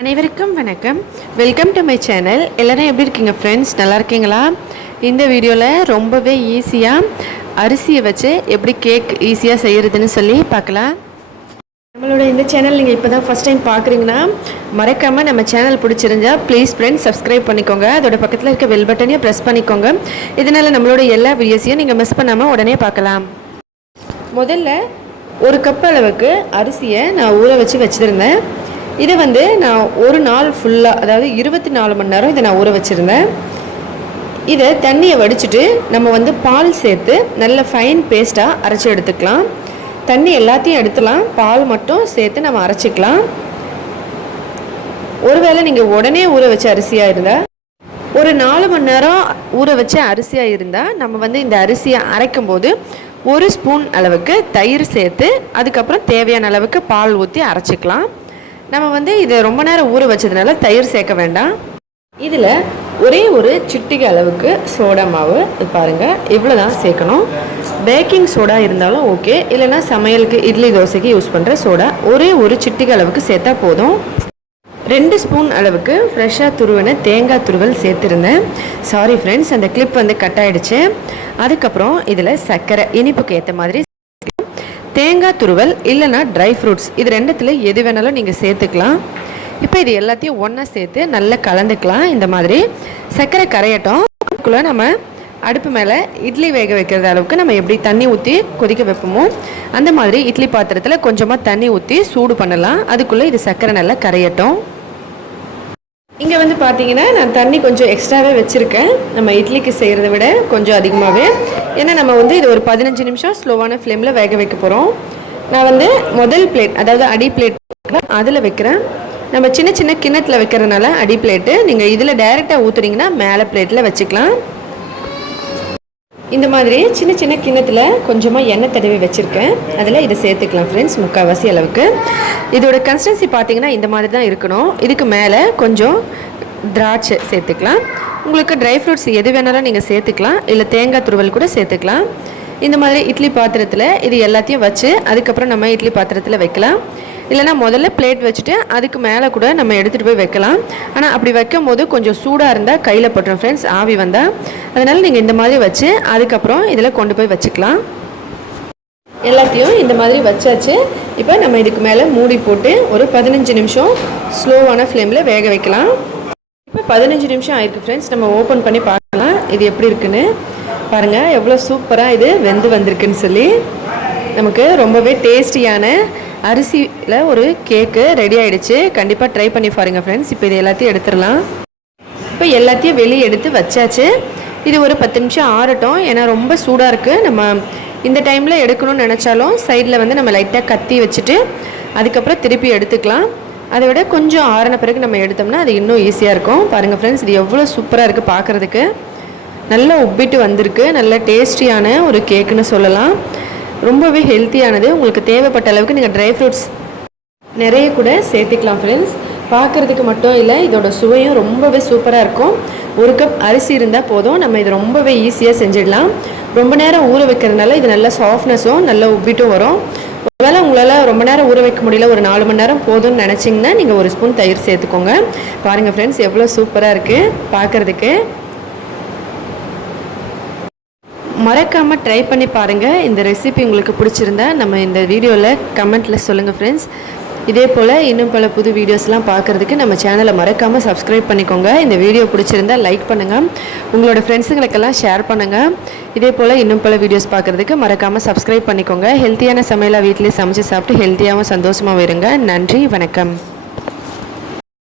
அனைவருக்கும் வணக்கம். Welcome to my channel. எல்லோரும் எப்படி இருக்கீங்க ஃப்ரெண்ட்ஸ்? நல்லா இருக்கீங்களா? இந்த வீடியோவில் ரொம்பவே ஈஸியாக அரிசியை வச்சு எப்படி கேக் ஈஸியாக செய்கிறதுன்னு சொல்லி பார்க்கலாம். நம்மளோட இந்த சேனல் நீங்கள் இப்போ தான் ஃபஸ்ட் டைம் பார்க்குறீங்கன்னா மறக்காமல் நம்ம சேனல் பிடிச்சிருந்தா ப்ளீஸ் ஃப்ரெண்ட்ஸ் சப்ஸ்கிரைப் பண்ணிக்கோங்க. அதோட பக்கத்தில் இருக்க பெல் பட்டனையும் ப்ரெஸ் பண்ணிக்கோங்க. இதனால் நம்மளோட எல்லா வீடியோஸையும் நீங்கள் மிஸ் பண்ணாமல் உடனே பார்க்கலாம். முதல்ல ஒரு கப் அளவுக்கு அரிசியை நான் ஊற வச்சுருந்தேன். இதை நான் ஒரு நாள் ஃபுல்லாக, அதாவது 24 மணி நேரம் இதை நான் ஊற வச்சுருந்தேன். இதை தண்ணியை வடிச்சிட்டு நம்ம பால் சேர்த்து நல்ல ஃபைன் பேஸ்ட்டாக அரைச்சி எடுத்துக்கலாம். தண்ணி எல்லாத்தையும் எடுத்துலாம், பால் மட்டும் சேர்த்து நம்ம அரைச்சிக்கலாம். ஒருவேளை நீங்கள் உடனே ஊற வச்ச அரிசியாக இருந்தால், ஒரு 4 மணி நேரம் ஊற வச்ச அரிசியாக இருந்தால் நம்ம இந்த அரிசியை அரைக்கும் போது 1 ஸ்பூன் அளவுக்கு தயிர் சேர்த்து அதுக்கப்புறம் தேவையான அளவுக்கு பால் ஊற்றி அரைச்சிக்கலாம். நம்ம இதை ரொம்ப நேரம் ஊற வச்சதுனால தயிர் சேர்க்க வேண்டாம். இதில் ஒரே ஒரு சிட்டிகை அளவுக்கு சோடா மாவு, பாருங்கள் இவ்வளோ தான் சேர்க்கணும். பேக்கிங் சோடா இருந்தாலும் ஓகே, இல்லைனா சமையலுக்கு இட்லி தோசைக்கு யூஸ் பண்ணுற சோடா ஒரே ஒரு சிட்டிகை அளவுக்கு சேர்த்தா போதும். 2 ஸ்பூன் அளவுக்கு ஃப்ரெஷ்ஷாக துருவின தேங்காய் துருவல் சேர்த்துருந்தேன். சாரி ஃப்ரெண்ட்ஸ், அந்த கிளிப் கட் ஆகிடுச்சு. அதுக்கப்புறம் இதில் சர்க்கரை, இனிப்புக்கு ஏற்ற மாதிரி தேங்காய் துருவல் இல்லைனா ட்ரை ஃப்ரூட்ஸ், இது ரெண்டுத்தில் எது வேணாலும் நீங்கள் சேர்த்துக்கலாம். இப்போ இது எல்லாத்தையும் ஒன்றா சேர்த்து நல்லா கலந்துக்கலாம். இந்த மாதிரி சர்க்கரை கரையட்டும். அதுக்குள்ளே நம்ம அடுப்பு மேலே இட்லி வேக வைக்கிறது அளவுக்கு நம்ம எப்படி தண்ணி ஊற்றி கொதிக்க வைப்போமோ அந்த மாதிரி இட்லி பாத்திரத்தில் கொஞ்சமாக தண்ணி ஊற்றி சூடு பண்ணலாம். அதுக்குள்ளே இது சர்க்கரை நல்லா கரையட்டும். இங்கே பார்த்தீங்கன்னா நான் தண்ணி கொஞ்சம் எக்ஸ்ட்ராவே வச்சுருக்கேன். நம்ம இட்லிக்கு செய்கிறத விட கொஞ்சம் அதிகமாகவே. ஏன்னா நம்ம இது ஒரு 15 நிமிஷம் ஸ்லோவான ஃப்ளேமில் வேக வைக்க போகிறோம். நான் முதல் பிளேட், அதாவது அடி பிளேட் அதில் வைக்கிறேன். நம்ம சின்ன சின்ன கிண்ணத்தில் வைக்கிறதுனால அடி பிளேட்டு, நீங்கள் இதில் டைரெக்டாக ஊற்றுறீங்கன்னா மேலே பிளேட்டில் வச்சுக்கலாம். இந்த மாதிரி சின்ன சின்ன கிண்ணத்தில் கொஞ்சமாக எண்ணெய் தடவி வச்சுருக்கேன். அதில் இதை சேர்த்துக்கலாம் ஃப்ரெண்ட்ஸ், முக்கால்வாசி அளவுக்கு. இதோட கன்சிஸ்டன்சி பார்த்தீங்கன்னா இந்த மாதிரி தான் இருக்கணும். இதுக்கு மேலே கொஞ்சம் திராட்சை சேர்த்துக்கலாம். உங்களுக்கு ட்ரை ஃப்ரூட்ஸ் எது வேணாலும் நீங்கள் சேர்த்துக்கலாம், இல்லை தேங்காய் துருவல் கூட சேர்த்துக்கலாம். இந்த மாதிரி இட்லி பாத்திரத்தில் இது எல்லாத்தையும் வச்சு அதுக்கப்புறம் நம்ம இட்லி பாத்திரத்தில் வைக்கலாம். இல்லைனா முதல்ல பிளேட் வச்சுட்டு அதுக்கு மேலே கூட நம்ம எடுத்துகிட்டு போய் வைக்கலாம். ஆனால் அப்படி வைக்கும் போது கொஞ்சம் சூடாக இருந்தால் கையில் பட்டுரும் ஃப்ரெண்ட்ஸ், ஆவி வந்தால். அதனால் நீங்கள் இந்த மாதிரி வச்சு அதுக்கப்புறம் இதில் கொண்டு போய் வச்சுக்கலாம். எல்லாத்தையும் இந்த மாதிரி வச்சாச்சு. இப்போ நம்ம இதுக்கு மேலே மூடி போட்டு ஒரு 15 நிமிஷம் ஸ்லோவான ஃப்ளேமில் வேக வைக்கலாம். இப்போ 15 நிமிஷம் ஆயிருக்கு ஃப்ரெண்ட்ஸ். நம்ம ஓப்பன் பண்ணி பார்க்கலாம் இது எப்படி இருக்குன்னு. பாருங்கள் எவ்வளோ சூப்பராக இது வெந்து வந்திருக்குன்னு சொல்லி. நமக்கு ரொம்பவே டேஸ்டியான அரிசியில் ஒரு கேக்கு ரெடி ஆகிடுச்சு. கண்டிப்பாக ட்ரை பண்ணி பாருங்கள் ஃப்ரெண்ட்ஸ். இப்போ இது எல்லாத்தையும் எடுத்துடலாம். இப்போ எல்லாத்தையும் வெளியே எடுத்து வச்சாச்சு. இது ஒரு 10 நிமிஷம் ஆறட்டும். ஏன்னா ரொம்ப சூடாக இருக்குது. நம்ம இந்த டைமில் எடுக்கணும்னு நினச்சாலும் சைடில் நம்ம லைட்டாக கத்தி வச்சுட்டு அதுக்கப்புறம் திருப்பி எடுத்துக்கலாம். அதை விட கொஞ்சம் ஆறின பிறகு நம்ம எடுத்தோம்னா அது இன்னும் ஈஸியாக இருக்கும். பாருங்கள் ஃப்ரெண்ட்ஸ், இது எவ்வளோ சூப்பராக இருக்குது பார்க்குறதுக்கு. நல்லா உப்பிட்டு வந்திருக்கு. நல்ல டேஸ்டியான ஒரு கேக்குன்னு சொல்லலாம். ரொம்பவே ஹெல்த்தியானது. உங்களுக்கு தேவைப்பட்ட அளவுக்கு நீங்கள் ட்ரை ஃப்ரூட்ஸ் நிறைய கூட சேர்த்துக்கலாம் ஃப்ரெண்ட்ஸ். பார்க்குறதுக்கு மட்டும் இல்லை, இதோட சுவையும் ரொம்பவே சூப்பராக இருக்கும். 1 கப் அரிசி இருந்தால் போதும், நம்ம இது ரொம்பவே ஈஸியாக செஞ்சிடலாம். ரொம்ப நேரம் ஊற வைக்கிறதுனால இது நல்ல சாஃப்ட்னஸும் நல்ல உப்பிட்டும் வரும். ஒருவேளை உங்களால் ரொம்ப நேரம் ஊற வைக்க முடியல, ஒரு 4 மணி நேரம் போதும்னு நினச்சிங்கன்னா நீங்கள் 1 ஸ்பூன் தயிர் சேர்த்துக்கோங்க. பாருங்கள் ஃப்ரெண்ட்ஸ் எவ்வளோ சூப்பராக இருக்குது பார்க்குறதுக்கு. மறக்காமல் ட்ரை பண்ணி பாருங்கள். இந்த ரெசிபி உங்களுக்கு பிடிச்சிருந்தா நம்ம இந்த வீடியோவில் கமெண்ட்டில் சொல்லுங்கள் ஃப்ரெண்ட்ஸ். இதே போல் இன்னும் பல புது வீடியோஸ்லாம் பார்க்குறதுக்கு நம்ம சேனலை மறக்காமல் சப்ஸ்கிரைப் பண்ணிக்கோங்க. இந்த வீடியோ பிடிச்சிருந்தால் லைக் பண்ணுங்கள், உங்களோட ஃப்ரெண்ட்ஸுங்களுக்கெல்லாம் ஷேர் பண்ணுங்கள். இதே போல் இன்னும் பல வீடியோஸ் பார்க்குறதுக்கு மறக்காமல் சப்ஸ்கிரைப் பண்ணிக்கோங்க. ஹெல்த்தியான சமையலாக வீட்டிலே சமைச்சு சாப்பிட்டு ஹெல்த்தியாகவும் சந்தோஷமாகவும் இருங்க. நன்றி, வணக்கம்.